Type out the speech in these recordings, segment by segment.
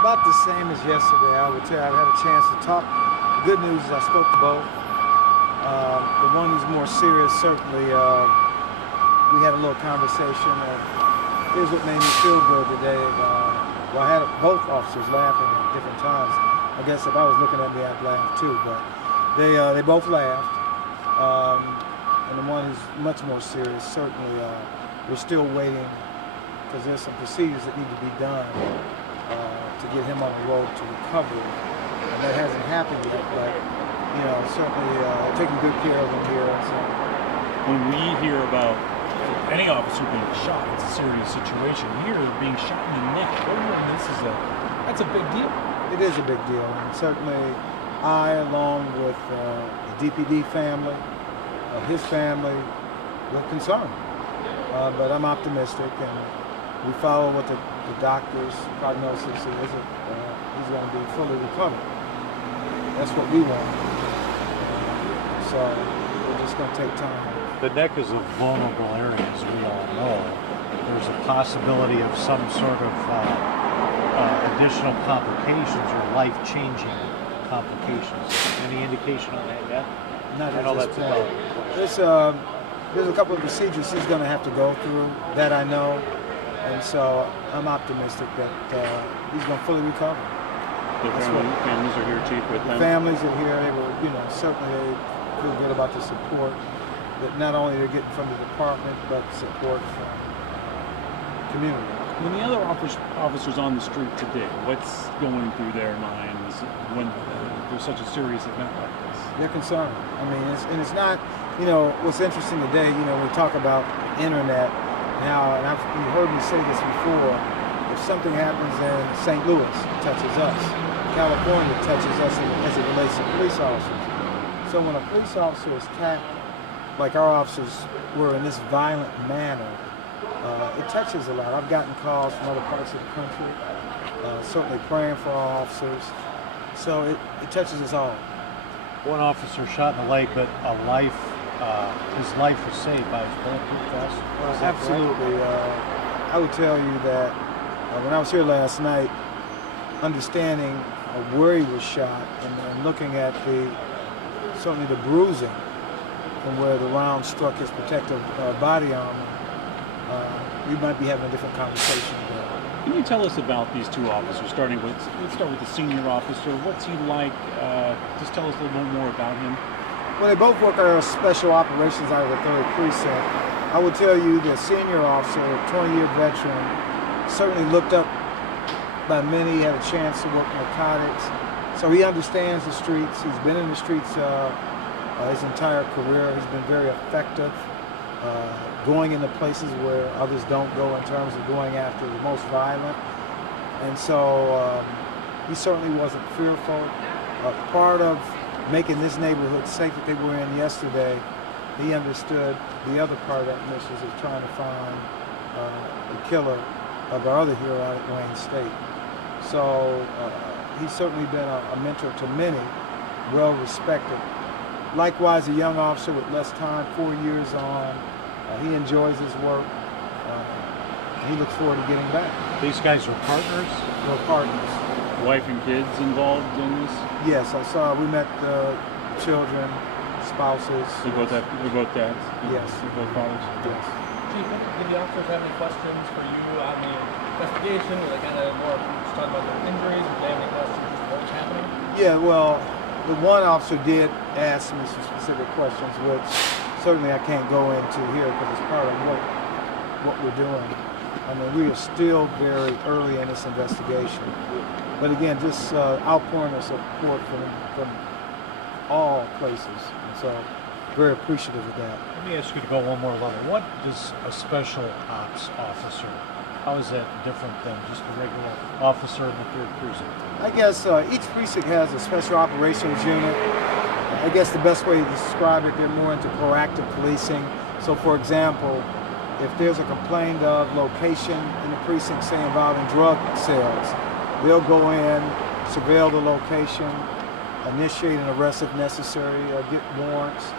About the same as yesterday. I would tell you I've had a chance to talk. The good news is I spoke to both. The one who's more serious, certainly, we had a little conversation. Here's what made me feel good today. Well, I had both officers laughing at different times. I guess if I was looking at me, I'd laugh too, but they both laughed. And the one who's much more serious, certainly, we're still waiting because there's some procedures that need to be done to get him on the road to recovery. And that hasn't happened yet, but certainly taking good care of him here. So. When we hear about any officer being shot, it's a serious situation. Here, being shot in the neck, that's a big deal. It is a big deal, and certainly I, along with the DPD family, his family, we're concerned. But I'm optimistic, and we follow what the doctor's prognosis is. He's going to be fully recovered. That's what we want. So we're just going to take time. The neck is a vulnerable area, as we all know. There's a possibility of some sort of additional complications or life-changing complications. Any indication on that yet? Not I know that's there's a couple of procedures he's going to have to go through that I know, and so I'm optimistic that he's going to fully recover. The families are here, Chief, with them? The families are here. They were, certainly they feel good about the support that not only they're getting from the department, but support from the community. When the other officers on the street today, what's going through their minds when there's such a serious event like this? They're concerned. I mean, it's not, what's interesting today, we talk about internet now, and you've heard me say this before, if something happens in St. Louis, it touches us. California touches us as it relates to police officers. So when a police officer is attacked, like our officers were in this violent manner, it touches a lot. I've gotten calls from other parts of the country, certainly praying for our officers. So it touches us all. One officer shot in the leg, but his life was saved by his bulletproof vest. Absolutely. I would tell you that when I was here last night, understanding where he was shot and looking at certainly the bruising from where the round struck his protective body armor, we might be having a different conversation there. Can you tell us about these two officers? Let's start with the senior officer. What's he like? Just tell us a little more about him. Well, they both work at our special operations out of the 3rd Precinct. I would tell you the senior officer, a 20-year veteran, certainly looked up by many, had a chance to work narcotics. So he understands the streets. He's been in the streets his entire career. He's been very effective, going into places where others don't go in terms of going after the most violent. And so he certainly wasn't fearful. Part of making this neighborhood safe that they were in yesterday, he understood the other part of that mission is trying to find the killer of our other hero out at Wayne State. So he's certainly been a mentor to many, well respected. Likewise, a young officer with less time, 4 years on. He enjoys his work. He looks forward to getting back. These guys are partners? We're partners. Wife and kids involved in this? Yes, we met the children, spouses. They're both dads? Yes. They're both fathers? Yes. Chief, did the officers have any questions for you on the investigation? Were they kind of more just talking about their injuries? Did they have any questions as to what was happening? Yeah, well, the one officer did ask me some specific questions, which certainly I can't go into here because it's part of what we're doing. I mean, we are still very early in this investigation. But again, just outpouring of support from all places. And so, very appreciative of that. Let me ask you to go one more level. What does a special ops officer, how is that different than just a regular officer in the 3rd Precinct? I guess each precinct has a special operations unit. I guess the best way to describe it, they're more into proactive policing. So for example, if there's a complained of location in the precinct, say involving drug sales, they'll go in, surveil the location, initiate an arrest if necessary, get warrants.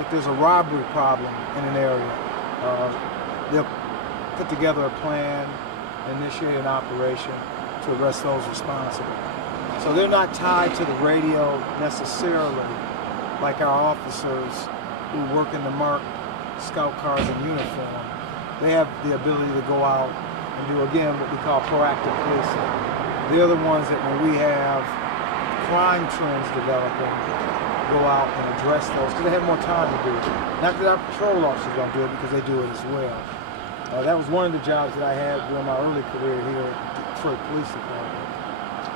If there's a robbery problem in an area, they'll put together a plan, initiate an operation. to arrest those responsible. So they're not tied to the radio necessarily like our officers who work in the marked scout cars in uniform. They have the ability to go out and do, again, what we call proactive policing. They're the ones that when we have crime trends developing, go out and address those because they have more time to do it. Not that our patrol officers don't do it because they do it as well. That was one of the jobs that I had during my early career here at Detroit Police Department.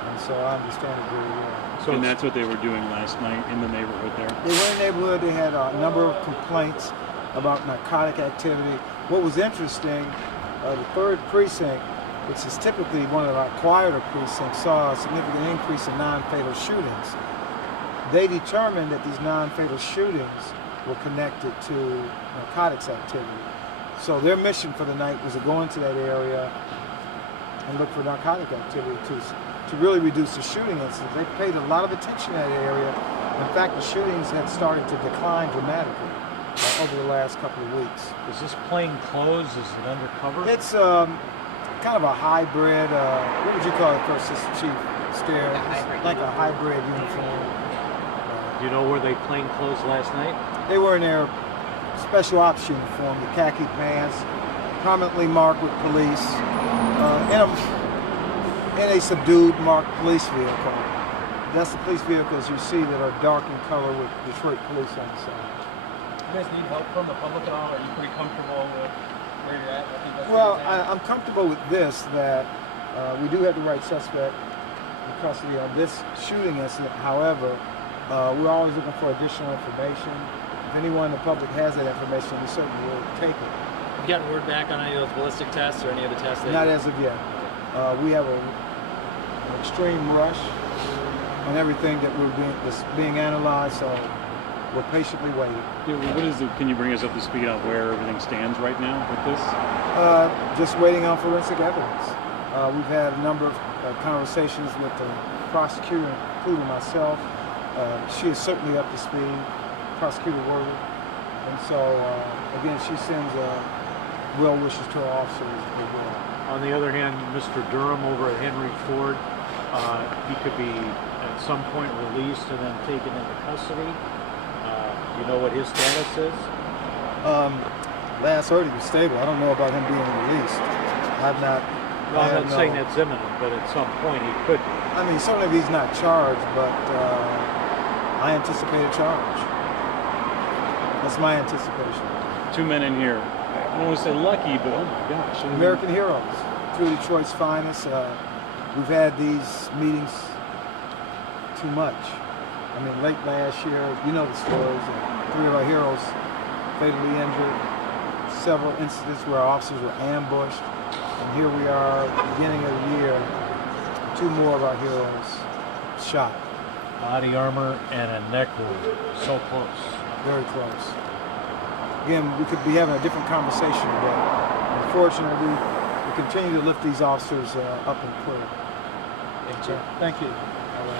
And so I understand it very well. So and that's what they were doing last night in the neighborhood there? They were in the neighborhood. They had a number of complaints about narcotic activity. What was interesting, the 3rd precinct, which is typically one of our quieter precincts, saw a significant increase in non-fatal shootings. They determined that these non-fatal shootings were connected to narcotics activity. So their mission for the night was to go into that area and look for narcotic activity to really reduce the shooting incidents. They paid a lot of attention to that area. In fact, the shootings had started to decline dramatically over the last couple of weeks. Is this plain clothes? Is it undercover? It's kind of a hybrid, what would you call it, First Assistant Chief Stair? Like a hybrid uniform. Do you know where they plain clothes last night? They were in their special ops uniform, the khaki pants, prominently marked with police, in a subdued marked police vehicle. That's the police vehicles you see that are dark in color with Detroit Police on the side. You guys need help from the public at all? Are you pretty comfortable with where you're at? I think that's Well, I'm comfortable with this, that we do have the right suspect in custody on this shooting incident. However, we're always looking for additional information. If anyone in the public has that information, we certainly will take it. Have you gotten word back on any of those ballistic tests or any of the tests? Not as of yet. We have an extreme rush on everything that's being analyzed, so we're patiently waiting. Yeah, what is it? Can you bring us up to speed on where everything stands right now with this? Just waiting on forensic evidence. We've had a number of conversations with the prosecutor, including myself. She is certainly up to speed, Prosecutor Worthy. And so, again, she sends well wishes to our officers as well. On the other hand, Mr. Durham over at Henry Ford, he could be at some point released and then taken into custody. Do you know what his status is? Last heard he was stable. I don't know about him being released. I've not. No, I'm not saying that's imminent, but at some point he could be. I mean, certainly if he's not charged, but I anticipate a charge. That's my anticipation. 2 men in here. I don't want to say lucky, but oh my gosh. American heroes, two of Detroit's finest. We've had these meetings too much. I mean, late last year, you know the stories, 3 of our heroes fatally injured, several incidents where our officers were ambushed, and here we are, beginning of the year, 2 more of our heroes shot. Body armor and a neck wound. So close. Very close. Again, we could be having a different conversation today. Unfortunately, we continue to lift these officers up and clear. Thank you.